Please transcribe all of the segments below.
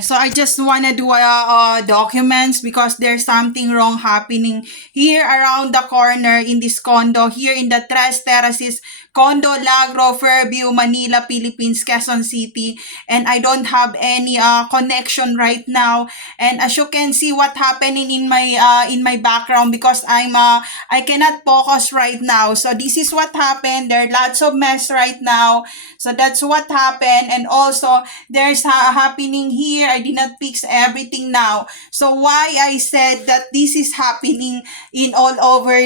So I just wanna do documents because there's something wrong happening here around the corner in this condo here in the Tres Terraces Condo Lagro, Fairview, Manila, Philippines, Quezon City, and I don't have any connection right now. And as you can see, what happening in my background because I cannot focus right now. So this is what happened. There are lots of mess right now. So that's what happened, and also there's happening here. I did not fix everything now. So why I said that this is happening in all over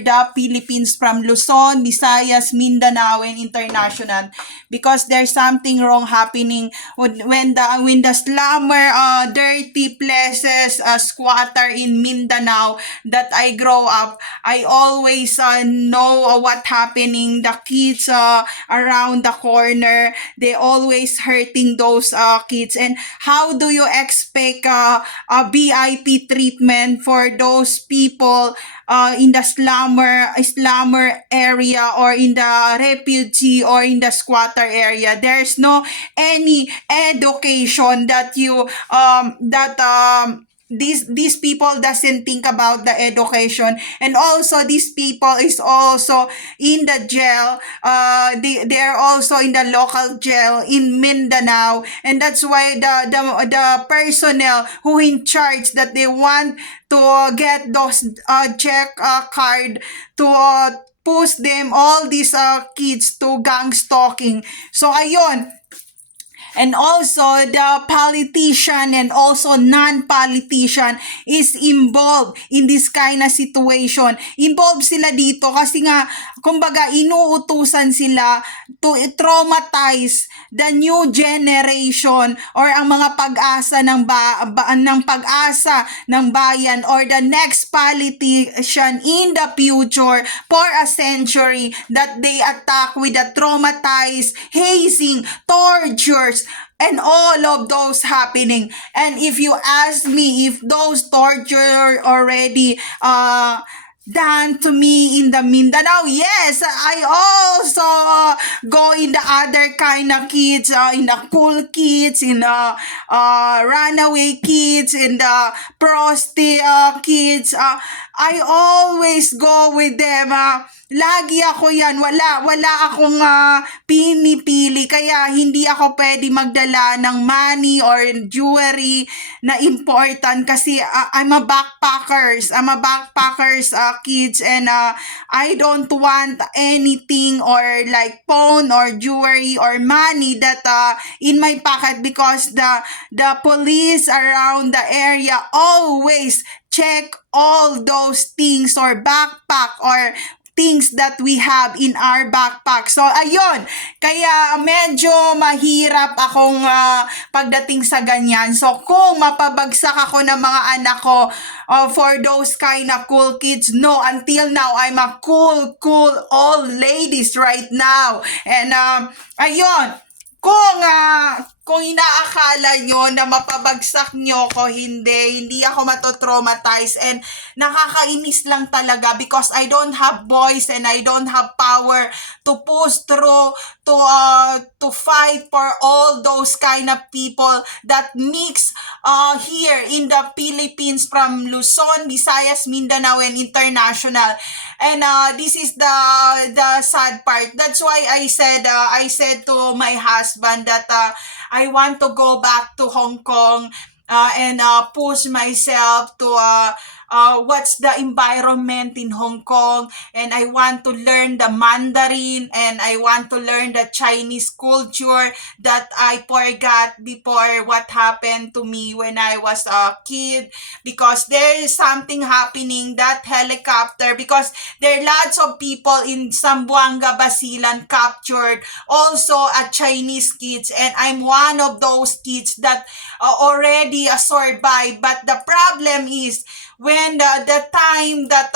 the Philippines from Luzon, Visayas, Mindanao, and international, because there's something wrong happening when the slummer, dirty places, squatter in Mindanao that I grow up. I always know what happening. The kids around the corner, they always hurting those kids. And how do you expect a VIP treatment for those people in the slummer area, or in the refugee, or in the squatter area? There's no any education that these people doesn't think about the education. And also these people is also in the jail. They're also in the local jail in Mindanao, and that's why the personnel who in charge that they want to get those check card to push them all these kids to gang stalking. So ayun. And also the politician and also non-politician is involved in this kind of situation. Involved sila dito kasi nga kumbaga inuutusan sila to traumatize the new generation, or ang mga pag-asa ng pag-asa ng bayan, or the next politician in the future for a century, that they attack with the traumatized, hazing, tortures, and all of those happening. And if you ask me if those torture already done to me in the Mindanao, yes, I also go in the other kind of kids, in the cool kids, in the runaway kids, in the prosti kids. I always go with them. Lagi ako yan. Wala akong pinipili. Kaya hindi ako pwede magdala ng money or jewelry na important kasi I'm a backpackers. Kids, and I don't want anything or like phone or jewelry or money that in my pocket, because the police around the area always check all those things or backpack or things that we have in our backpack. So, ayun. Kaya medyo mahirap akong pagdating sa ganyan. So, kung mapabagsak ako ng mga anak ko for those kind of cool kids, no, until now, I'm a cool old ladies right now. And, ayun. Kung inaakala nyo na mapabagsak nyo ko, hindi ako matotraumatize, and nakakainis lang talaga because I don't have voice and I don't have power to push through, to fight for all those kind of people that mix here in the Philippines from Luzon, Visayas, Mindanao, and international. And this is the sad part. That's why I said to my husband that I want to go back to Hong Kong and push myself to what's the environment in Hong Kong, and I want to learn the Mandarin, and I want to learn the Chinese culture that I forgot before what happened to me when I was a kid, because there is something happening that helicopter, because there are lots of people in Zamboanga, Basilan captured also a Chinese kids, and I'm one of those kids that already survived. But the problem is when the time that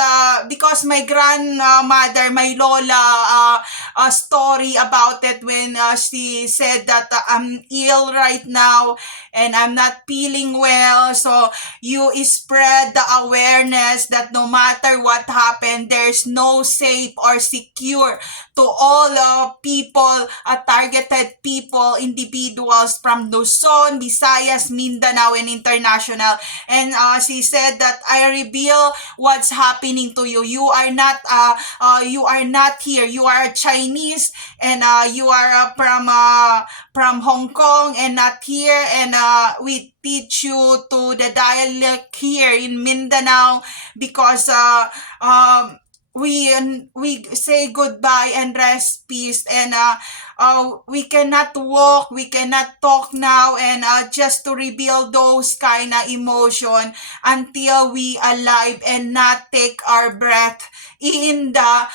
because my grandmother, my lola, story about it, when she said that I'm ill right now and I'm not feeling well, so you spread the awareness that no matter what happened, there's no safe or secure to to all people, targeted people, individuals from Luzon, Visayas, Mindanao, and international. And she said that I reveal what's happening to you. You are not here. You are Chinese, and you are from Hong Kong and not here. And we teach you to the dialect here in Mindanao because we say goodbye and rest peace, and we cannot walk, we cannot talk now, and just to reveal those kind of emotion until we alive and not take our breath in the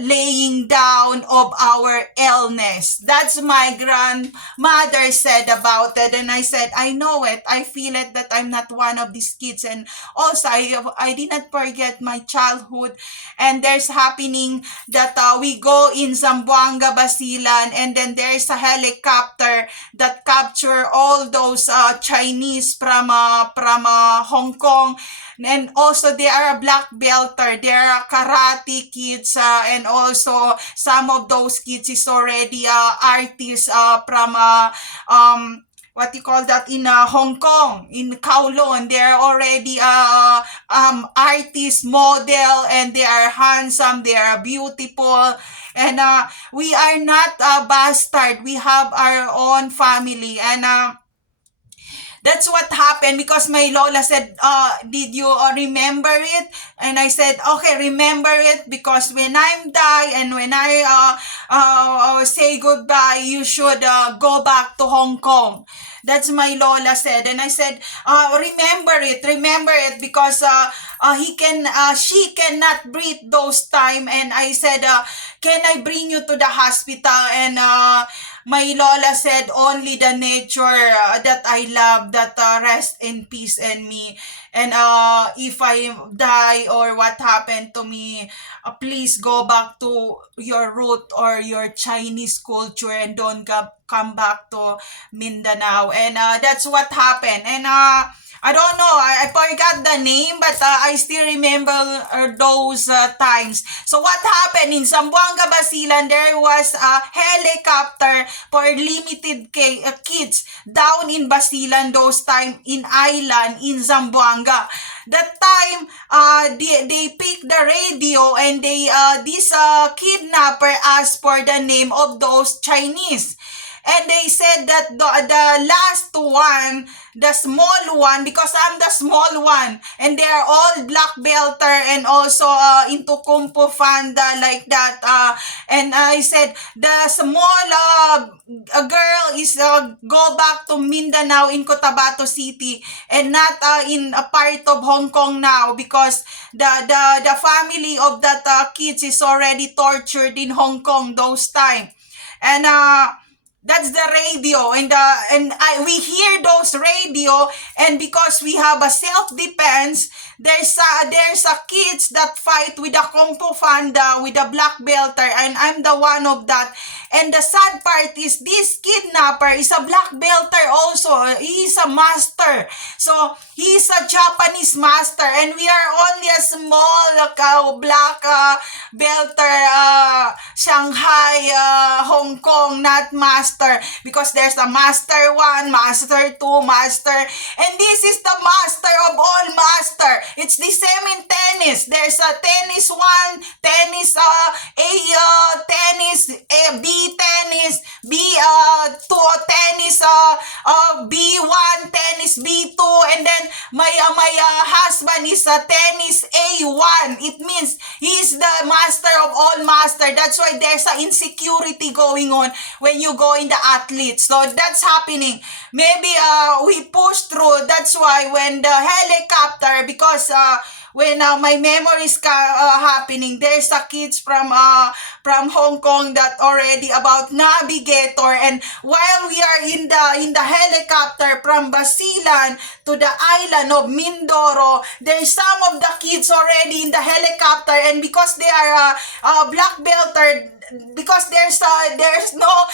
laying down of our illness. That's my grandmother said about it, and I said, I know it, I feel it, that I'm not one of these kids. And also I did not forget my childhood. And there's happening that we go in Zamboanga, Basilan, and then there's a helicopter that capture all those Chinese from Hong Kong. And also they are a black belter, they are karate kids, and also some of those kids is already artists from what you call that, in Hong Kong, in Kowloon. They're already artist, model, and they are handsome, they are beautiful. And we are not bastard, we have our own family. And that's what happened, because my lola said, did you remember it? And I said, okay, remember it, because when I'm die and when I say goodbye, you should go back to Hong Kong. That's my lola said. And I said, remember it, because she cannot breathe those time. And I said, can I bring you to the hospital? And my lola said, only the nature that I love, that rest in peace in me. And if I die or what happened to me, please go back to your root or your Chinese culture and don't come back to Mindanao. And that's what happened. And I don't know, I forgot the name, but I still remember those times. So what happened in Zamboanga, Basilan, there was a helicopter for limited kids down in Basilan those time, in island, in Zamboanga. That time, they picked the radio, and this kidnapper asked for the name of those Chinese. And they said that the last one, the small one, because I'm the small one, and they are all black belter and also into Kung Fu Panda, like that. And I said, the small girl is go back to Mindanao in Cotabato City, and not in a part of Hong Kong now, because the family of that kids is already tortured in Hong Kong those time. And that's the radio, and we hear those radio, and because we have a self-defense, there's a kids that fight with a Kung Fu Panda, with a black belter, and I'm the one of that. And the sad part is, this kidnapper is a black belter also. He's a master. So he's a Japanese master, and we are only a small black belter, Shanghai, Hong Kong, not master, because there's a master 1, master 2, master, and this is the master of all master. It's the same in tennis. There's a tennis 1, tennis tennis B tennis, B2 tennis, B1 tennis, B2, and then my husband is a tennis A1. It means he's the master of all master. That's why there's a insecurity going on when you go in the athletes. So that's happening. Maybe we push through. That's why when the helicopter, because when my memories happening, there's a kids from Hong Kong that already about navigator, and while we are in the helicopter from Basilan to the island of Mindoro, there's some of the kids already in the helicopter, and because they are black belter, because there's no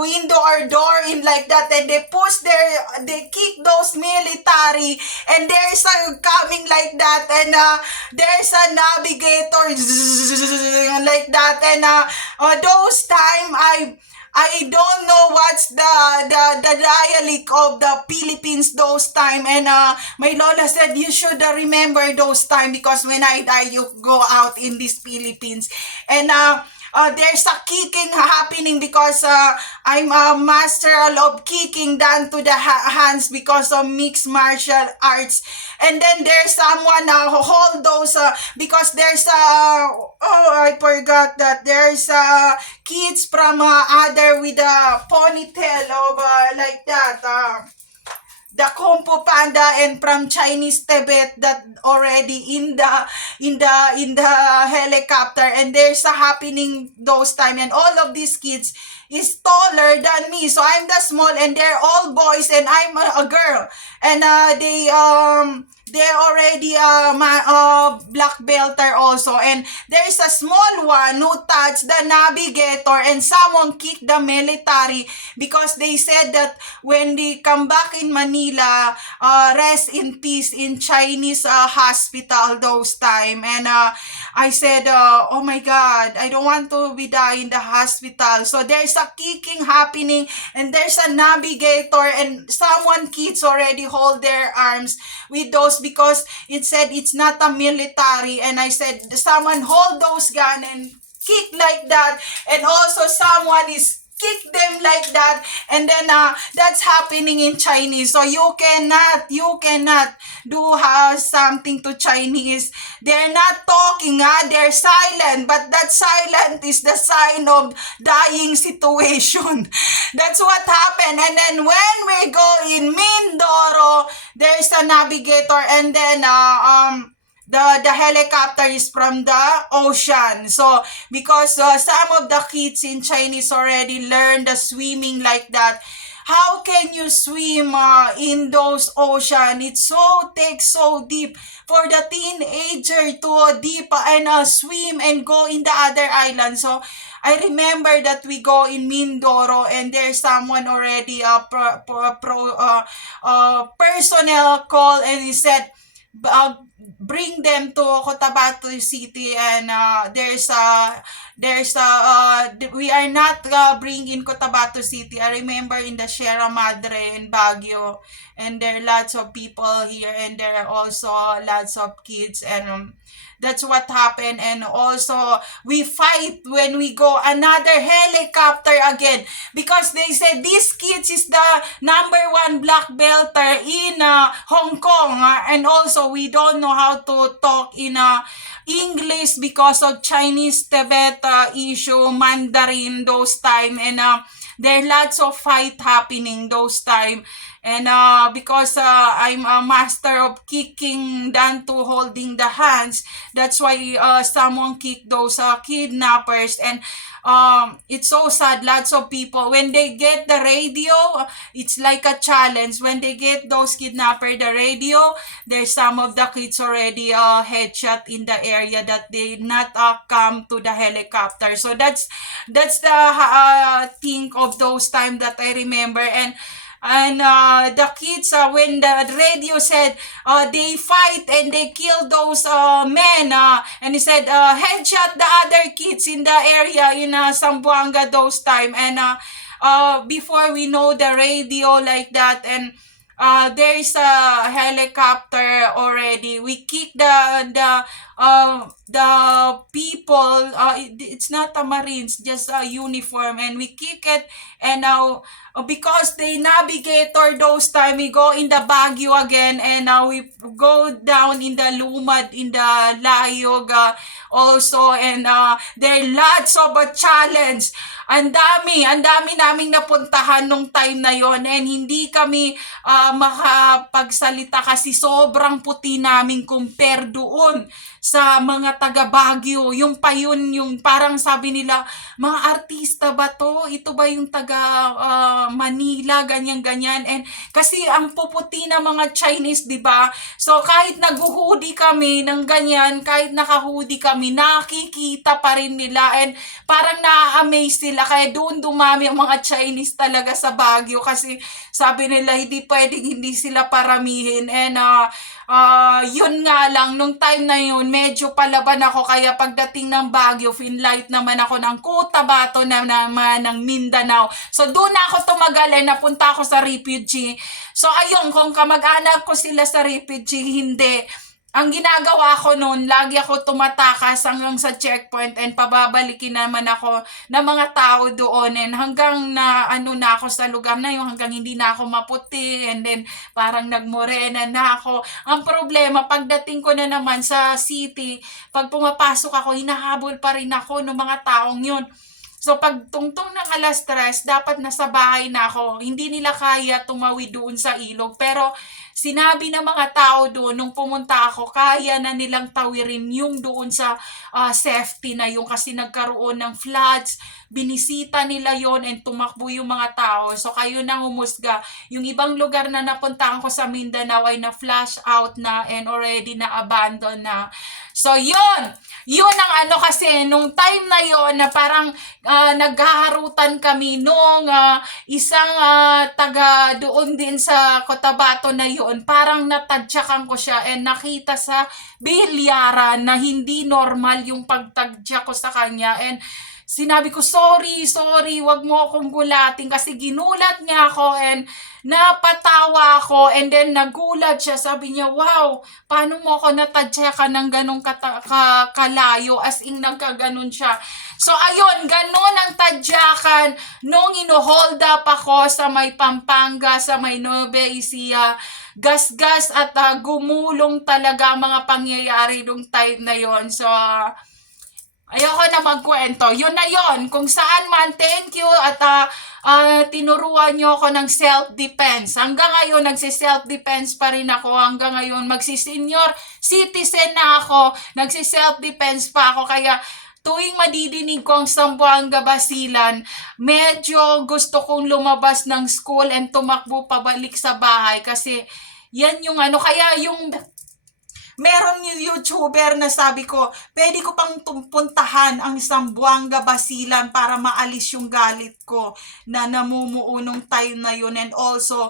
window or door in like that, and they kick those military, and there's a coming like that, and there's a navigator like that, and those time I don't know what's the dialect of the Philippines those time, and my lola said you should remember those time, because when I die you go out in these Philippines, and there's a kicking happening, because I'm a master of kicking down to the hands because of mixed martial arts. And then there's someone who hold those because there's I forgot that there's kids from other with a ponytail of like that. The Kung Fu Panda and from Chinese Tibet that already in the helicopter, and there's a happening those time, and all of these kids is taller than me, so I'm the small, and they're all boys and I'm a girl, and they already black belter also, and there's a small one who touched the navigator, and someone kicked the military because they said that when they come back in Manila, rest in peace in Chinese hospital those time. And I said, oh my God, I don't want to be die in the hospital. So there's a kicking happening, and there's a navigator, and someone kids already hold their arms with those, because it said it's not a military, and I said someone hold those gun and kick like that, and also someone is kick them like that, and then that's happening in Chinese. So you cannot do something to Chinese. They're not talking, they're silent, but that silent is the sign of dying situation. That's what happened. And then when we go in Mindoro, there's a navigator, and then the helicopter is from the ocean. So because some of the kids in Chinese already learned the swimming like that. How can you swim in those ocean? It takes so deep for the teenager to deep and swim and go in the other island. So I remember that we go in Mindoro, and there's someone already personnel call, and he said, bring them to Cotabato City, and we are not bringing Cotabato City. I remember in the Sierra Madre in Baguio, and there are lots of people here, and there are also lots of kids, and that's what happened. And also we fight when we go another helicopter again, because they said this kids is the #1 black belter in Hong Kong, and also we don't know how to talk in English because of Chinese Tibet issue, Mandarin those time, and there are lots of fight happening those time. And because I'm a master of kicking down to holding the hands, that's why someone kicked those kidnappers. And it's so sad. Lots of people, when they get the radio, it's like a challenge. When they get those kidnappers the radio, there's some of the kids already headshot in the area that they not come to the helicopter. So that's the thing of those time that I remember. And the kids, when the radio said they fight and they kill those men, and he said headshot the other kids in the area in Zamboanga those time. And before we know the radio like that, and there is a helicopter already. We kick the people. It's not a Marines, just a uniform, and we kick it. And now because the navigator those time, we go in the Baguio again, and we go down in the Lumad, in the Layog also, and there are lots of a challenge. Ang dami naming napuntahan nung time na yon, and hindi kami makapagsalita kasi sobrang puti namin compare doon sa mga taga Baguio. Yung parang sabi nila, mga artista ba to? Ito ba yung taga Manila, ganyan-ganyan. And kasi ang puputi ng mga Chinese, di ba? So kahit nag-hoodie kami ng ganyan, kahit naka-hoodie kami, nakikita pa rin nila and parang na-amaze sila. Kaya doon dumami ang mga Chinese talaga sa Baguio kasi sabi nila hindi pwedeng hindi sila paramihin. And yun nga lang, nung time na yun, medyo palaban ako. Kaya pagdating ng Baguio, finlight naman ako ng Cotabato na naman ng Mindanao. So doon na ako tumagal, napunta ako sa refugee. So ayun, kung kamag-anak ko sila sa refugee, hindi. Ang ginagawa ko noon, lagi ako tumatakas hanggang sa checkpoint and pababalikin naman ako ng mga tao doon and hanggang na na ako sa lugar na yun, hanggang hindi na ako maputi and then parang nagmorena na ako. Ang problema, pagdating ko na naman sa city, pag pumapasok ako, hinahabol pa rin ako ng mga taong yun. So pag tungtong ng 3:00, dapat nasa bahay na ako. Hindi nila kaya tumawid doon sa ilog. Pero sinabi ng mga tao doon, nung pumunta ako, kaya na nilang tawirin yung doon sa safety na yung kasi nagkaroon ng floods. Binisita nila yon and tumakbo yung mga tao. So kayo nang umusga. Yung ibang lugar na napuntahan ko sa Mindanao ay na-flash out na and already na-abandon na. So yun ang kasi nung time na yon na parang naghaharutan kami nung isang taga doon din sa Cotabato na yon, parang natadyakan ko siya and nakita sa bilyaran na hindi normal yung pagtadyak ko sa kanya and sinabi ko, sorry, wag mo akong gulatin kasi ginulat niya ako and napatawa ako and then nagulat siya. Sabi niya, wow, paano mo ako natadyakan ng ganong kalayo as in nagkaganon siya. So ayun, ganon ang tadyakan nung ino-hold up ako sa may Pampanga, sa may Nueva Ecija. Gasgas at gumulong talaga ang mga pangyayari nung time na yon. So ayoko na magkwento. Yun na yun. Kung saan man, thank you at tinuruan nyo ako ng self-defense. Hanggang ngayon, nagsi-self-defense pa rin ako. Hanggang ngayon, magsi-senior citizen na ako. Nagsi-self-defense pa ako. Kaya tuwing madidinig ko ang Zamboanga Basilan, medyo gusto kong lumabas ng school and tumakbo pabalik sa bahay. Kasi yan yung kaya yung meron yung YouTuber na sabi ko, pwede ko pang puntahan ang Zamboanga Basilan para maalis yung galit ko na namumuo nung time na yun and also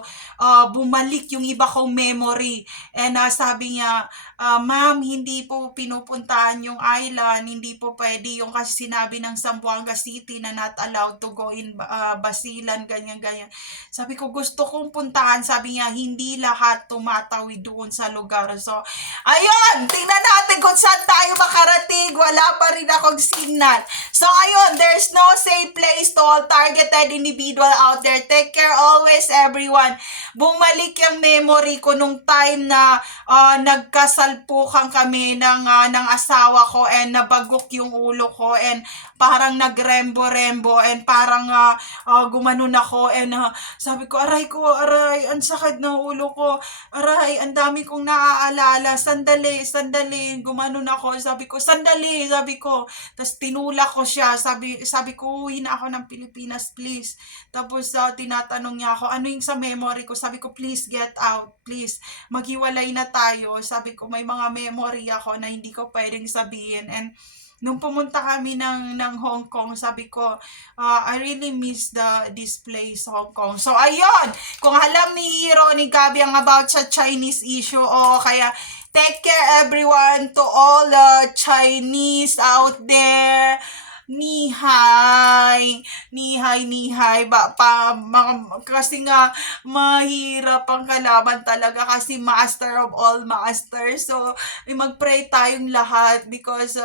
bumalik yung iba kong memory. And sabi niya, ma'am, hindi po pinupuntahan yung island, hindi po pwede yung kasi sinabi ng Zamboanga City na not allowed to go in Basilan, ganyan. Sabi ko, gusto kong puntahan. Sabi niya, hindi lahat tumatawid doon sa lugar. So, ayun, tingnan natin kung saan tayo makarating. Wala pa rin akong signal. So, ayun, there's no safe place to all targeted individual out there. Take care always, everyone. Bumalik yung memory ko nung time na nagkasalpukan kami ng asawa ko and nabagok yung ulo ko and parang nagrembo-rembo and parang gumanon ako and sabi ko, aray, ang sakit ng ulo ko. Aray, ang dami kong naaalala. Sandali, gumanon ako. Sabi ko, sandali, sabi ko. Tapos tinulak ko siya. Sabi ko, uwi na ako ng Pilipinas, please. Tapos tinatanong niya ako, ano yung sa memory ko? Sabi ko, please get out, please. Maghiwalay na tayo. Sabi ko, may mga memory ako na hindi ko pwedeng sabihin. And nung pumunta kami ng Hong Kong, sabi ko, I really miss this place, Hong Kong. So, ayun! Kung alam ni Hiro, ni Gabi ang about sa Chinese issue, kaya take care everyone to all the Chinese out there. Ni hi. Kasi nga mahirap ang kalaban talaga kasi master of all masters. So magpray tayong lahat because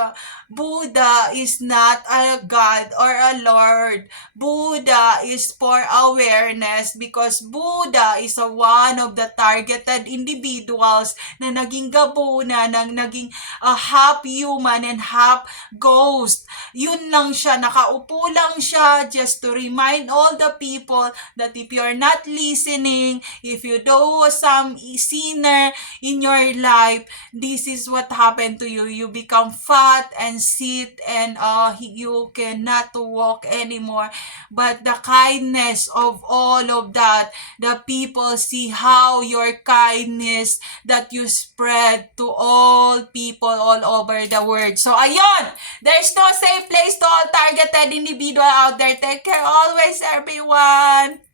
Buddha is not a God or a Lord. Buddha is for awareness because Buddha is one of the targeted individuals na naging gabona, naging half human and half ghost. Yun lang siya, nakaupo lang siya just to remind all the people that if you're not listening, if you do some sinner in your life, this is what happened to you. You become fat and sit and you cannot walk anymore. But the kindness of all of that, the people see how your kindness that you spread to all people all over the world. So ayun, there's no safe place to all targeted individual out there. Take care always, everyone.